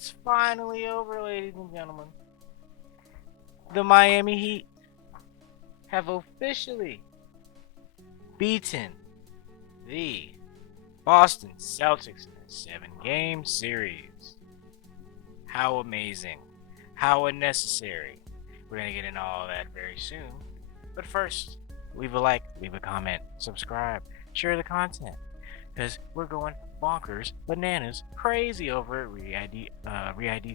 It's finally over, ladies and gentlemen. The Miami Heat have officially beaten the Boston Celtics in a 7-game series. How amazing. How unnecessary. We're going to get into all of that very soon. But first, leave a like, leave a comment, subscribe, share the content. Because we're going bonkers, bananas, crazy over at Reid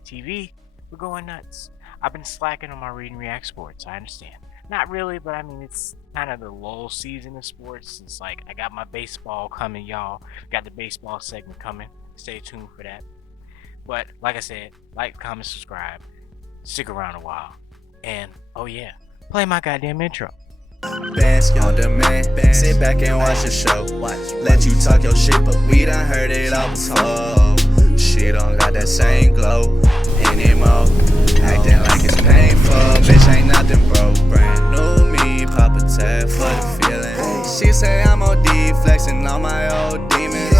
TV. We're going nuts. I've been slacking on my Reid&React sports, I understand. Not really, but I mean, it's kind of the lull season of sports. It's like, I got my baseball coming, y'all. Got the baseball segment coming. Stay tuned for that. But, like I said, like, comment, subscribe. Stick around a while. And, oh yeah, play my goddamn intro. Bask on demand, sit back and watch the show. Let you talk your shit, but we done heard it all before. She don't got that same glow anymore. Acting like it's painful, bitch ain't nothing, bro. Brand new me, pop a tab for the feeling. She say I'm OD, flexing on my old demons.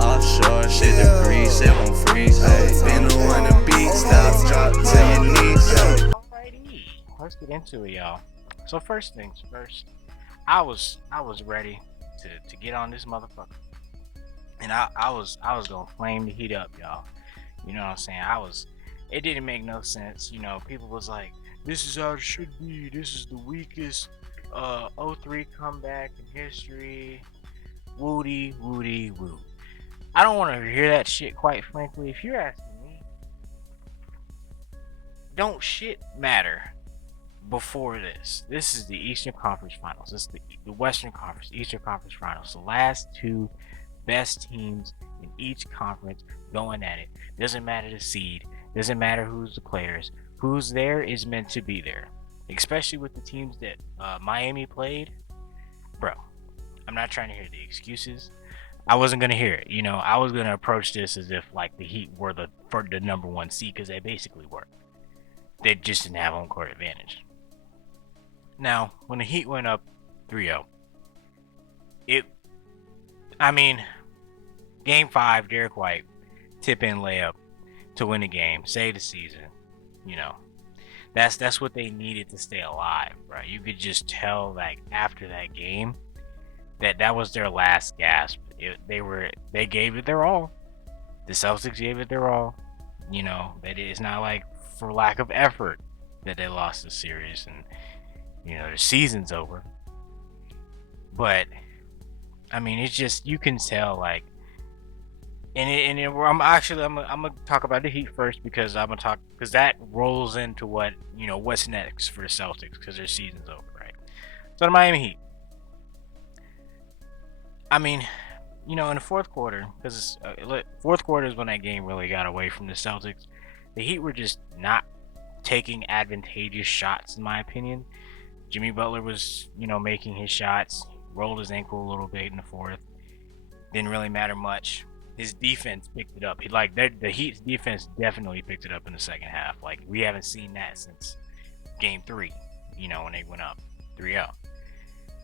Offshore, shit degrees, shit won't freeze. Been the one to beat, stop, drop to your knees. Alrighty, let's get into it, y'all. So first things first, I was ready to get on this motherfucker, and I was gonna flame the Heat up, y'all. You know what I'm saying? It didn't make no sense. You know, people was like, this is how it should be. This is the weakest 03 comeback in history. Woody woo. I don't want to hear that shit, quite frankly. If you're asking me, don't shit matter before this. This is the Eastern Conference Finals. This is the Western Conference, Eastern Conference Finals. The last two best teams in each conference going at it. Doesn't matter the seed. Doesn't matter who's the players. Who's there is meant to be there. Especially with the teams that Miami played. Bro, I'm not trying to hear the excuses. I wasn't going to hear it. You know, I was going to approach this as if like the Heat were the number one seed, because they basically were. They just didn't have home court advantage. Now, when the Heat went up 3-0, Game 5, Derek White, tip-in layup to win the game, save the season. You know, that's what they needed to stay alive, right? You could just tell, like, after that game, that was their last gasp. They gave it their all. The Celtics gave it their all. You know, it's not like for lack of effort that they lost the series, and you know, the season's over. But I mean, it's just, you can tell, like, I'm gonna talk about the Heat first, because that rolls into what's next for the Celtics, because their season's over, right? So the Miami Heat, I mean, you know, in the fourth quarter, because fourth quarter is when that game really got away from the Celtics. The Heat were just not taking advantageous shots, in my opinion. Jimmy Butler was, making his shots, rolled his ankle a little bit in the fourth. Didn't really matter much. His defense picked it up. The Heat's defense definitely picked it up in the second half. Like, we haven't seen that since Game 3, when they went up 3-0.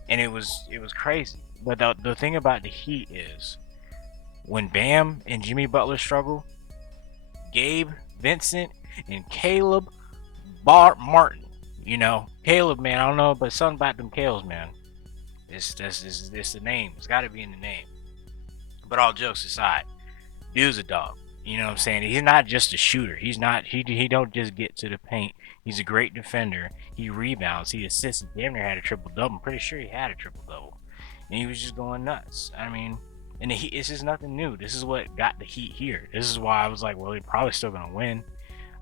And it was crazy. But the thing about the Heat is, when Bam and Jimmy Butler struggle, Gabe Vincent and Caleb Martin, Caleb, man, I don't know, but something about them Kales, man. It's the name. It's got to be in the name. But all jokes aside, dude's a dog. You know what I'm saying? He's not just a shooter. He don't just get to the paint. He's a great defender. He rebounds. He assists. He damn near had a triple-double. I'm pretty sure he had a triple-double. And he was just going nuts. I mean, and the Heat, this is nothing new. This is what got the Heat here. This is why I was like, well, they're probably still going to win.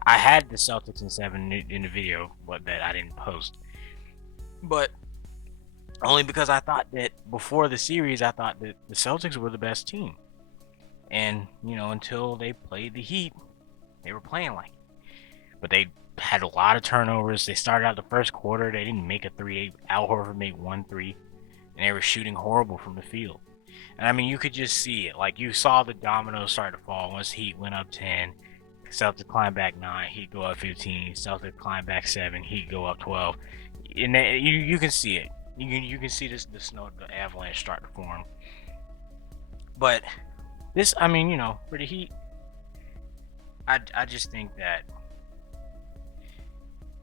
I had the Celtics in 7 in the video, but that I didn't post. But only because I thought that before the series, I thought that the Celtics were the best team. And, until they played the Heat, they were playing like it. But they had a lot of turnovers. They started out the first quarter. They didn't make a 3. Al Horford made 1 3. And they were shooting horrible from the field. And, I mean, you could just see it. Like, you saw the dominoes start to fall once the Heat went up 10. Celtics climb back 9. Heat go up 15. Celtics climb back 7. Heat go up 12. And you can see it. You can see the avalanche start to form. But this, I mean, for the Heat, I just think that,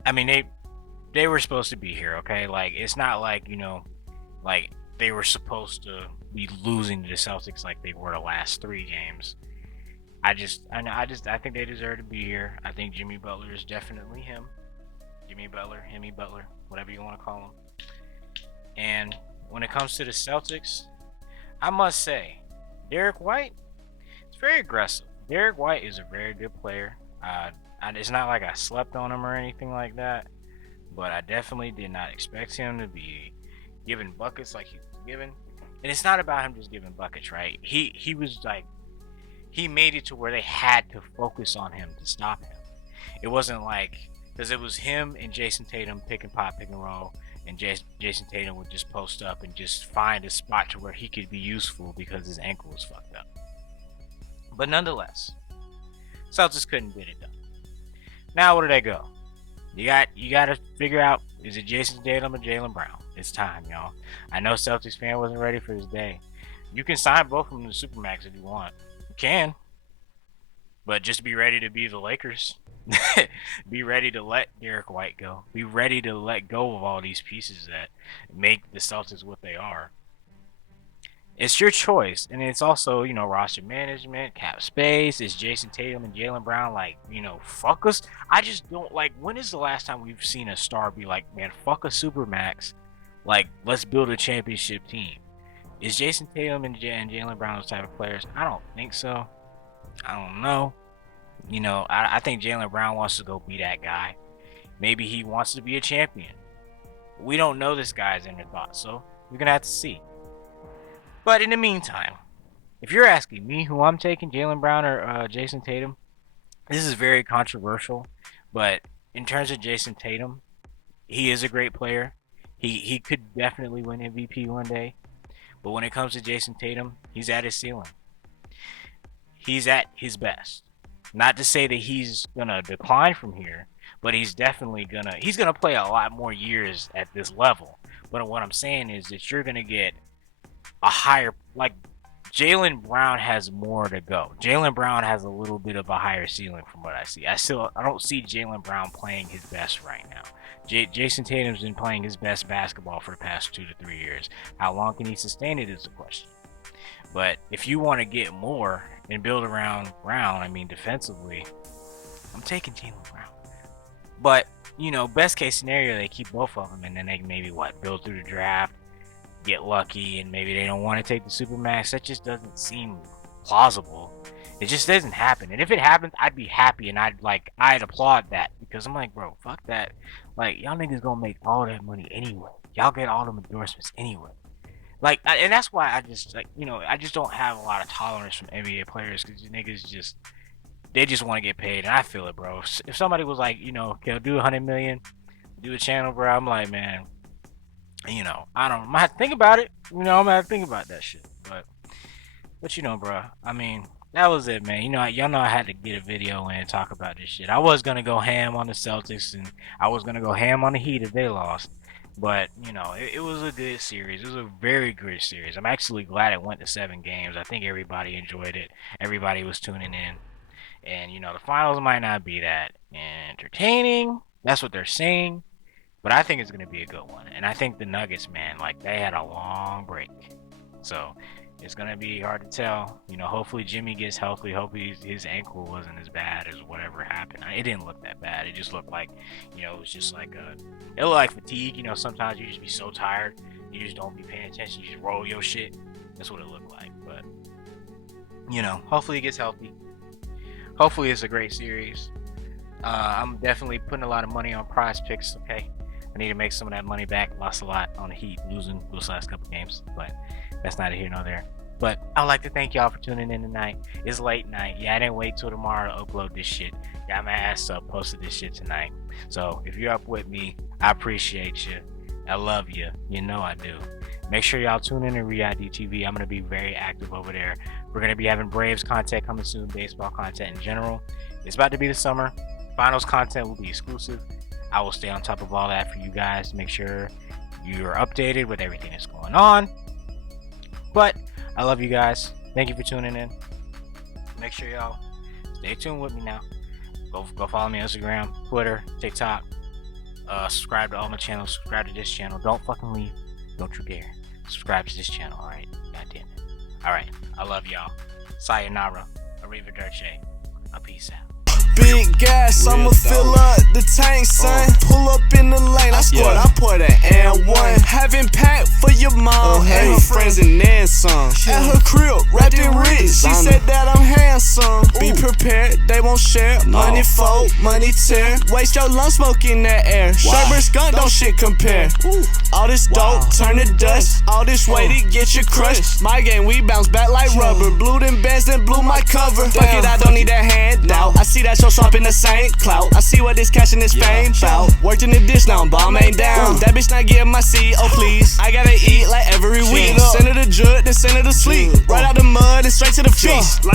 I mean, they were supposed to be here, okay? Like, it's not like, like they were supposed to be losing to the Celtics like they were the last 3 games. I think they deserve to be here. I think Jimmy Butler is definitely him. Jimmy Butler, Himmy Butler, whatever you want to call him. And when it comes to the Celtics, I must say, Derek White is very aggressive. Derek White is a very good player. It's not like I slept on him or anything like that, but I definitely did not expect him to be giving buckets like he was giving. And it's not about him just giving buckets, right? He was like, he made it to where they had to focus on him to stop him. It wasn't like, because it was him and Jason Tatum pick and pop, pick and roll, and Jason Tatum would just post up and just find a spot to where he could be useful because his ankle was fucked up. But nonetheless, Celtics couldn't get it done. Now where do they go? You got to figure out, is it Jason Tatum or Jaylen Brown? It's time, y'all. I know Celtics fan wasn't ready for this day. You can sign both of them to Supermax if you want. You can, but just be ready to be the Lakers. Be ready to let Derek White go. Be ready to let go of all these pieces that make the Celtics what they are. It's your choice, and it's also, roster management, cap space. Is Jason Tatum and Jaylen Brown like, fuck us? I just don't like. When is the last time we've seen a star be like, man, fuck a supermax, like let's build a championship team? Is Jason Tatum and Jaylen Brown those type of players? I don't think so. I don't know. I think Jaylen Brown wants to go be that guy. Maybe he wants to be a champion. We don't know this guy's inner thoughts, so we're gonna have to see. But in the meantime, if you're asking me who I'm taking, Jaylen Brown or Jason Tatum, this is very controversial. But in terms of Jason Tatum, he is a great player. He could definitely win MVP one day. But when it comes to Jason Tatum, he's at his ceiling. He's at his best. Not to say that he's gonna decline from here, but he's definitely gonna play a lot more years at this level. But what I'm saying is that you're gonna get a higher, like, Jaylen Brown has more to go. Jaylen Brown has a little bit of a higher ceiling from what I see. I don't see Jaylen Brown playing his best right now. Jason Tatum's been playing his best basketball for the past 2 to 3 years. How long can he sustain it is the question. But if you want to get more and build around Brown, I mean, defensively, I'm taking Jaylen Brown. But, best case scenario, they keep both of them, and then they maybe, build through the draft, get lucky, and maybe they don't want to take the Supermax. That just doesn't seem plausible. It just doesn't happen. And if it happens, I'd be happy, and I'd applaud that, because I'm like, bro, fuck that. Like, y'all niggas gonna make all that money anyway. Y'all get all them endorsements anyway. Like, and that's why I just, I just don't have a lot of tolerance from NBA players, because you niggas they just want to get paid, and I feel it, bro. If somebody was like, okay, do 100 million, do a channel, bro, I'm like, man, I don't, I might have to think about it. I'm gonna have to think about that shit. But bro, I mean, that was it, man. Y'all know I had to get a video in and talk about this shit. I was gonna go ham on the Celtics, and I was gonna go ham on the Heat if they lost. But, it was a good series. It was a very good series. I'm actually glad it went to 7 games. I think everybody enjoyed it. Everybody was tuning in. And, the finals might not be that entertaining. That's what they're saying. But I think it's going to be a good one. And I think the Nuggets, man, they had a long break. So it's going to be hard to tell. Hopefully Jimmy gets healthy. Hopefully his ankle wasn't as bad as whatever happened. It didn't look that bad. It just looked like, it was just like it looked like fatigue. Sometimes you just be so tired. You just don't be paying attention. You just roll your shit. That's what it looked like. But, hopefully he gets healthy. Hopefully it's a great series. I'm definitely putting a lot of money on Prize Picks, okay? I need to make some of that money back. Lost a lot on the Heat, losing those last couple games, but that's neither here nor there. But I'd like to thank y'all for tuning in tonight. It's late night. Yeah, I didn't wait till tomorrow to upload this shit. Got my ass up, posted this shit tonight. So if you're up with me, I appreciate you. I love you. You know I do. Make sure y'all tune in to Reid TV. I'm going to be very active over there. We're going to be having Braves content coming soon, baseball content in general. It's about to be the summer. Finals content will be exclusive. I will stay on top of all that for you guys to make sure you're updated with everything that's going on. But I love you guys. Thank you for tuning in. Make sure y'all stay tuned with me now. Go follow me on Instagram, Twitter, TikTok. Subscribe to all my channels. Subscribe to this channel. Don't fucking leave. Don't you dare. Subscribe to this channel. All right. God damn it. All right. I love y'all. Sayonara. Arrivederci. A peace out. Big gas, I'ma fill up the tank, son. Pull up in the lane, I scored, I put an and one. Having packed for your mom and her friends and then some. At her crib, wrapped in rich, she said that I'm handsome. Be prepared, they won't share. Money fold, money tear. Waste your lungs, smoke in that air. Sherburn skunk, don't shit compare. All this dope, turn to dust. All this weight, it get you crushed. My game, we bounce back like rubber. Blew them bands, then blew my cover. Fuck it, I don't need that handout. I see that show up in the same clout. I see what this cash and this fame bout. Worked in the dish, now I'm bomb ain't down. That bitch not getting my seat, oh please. I gotta eat like every week. Center the jut, then center the sleep. Right out the mud and straight to the feast.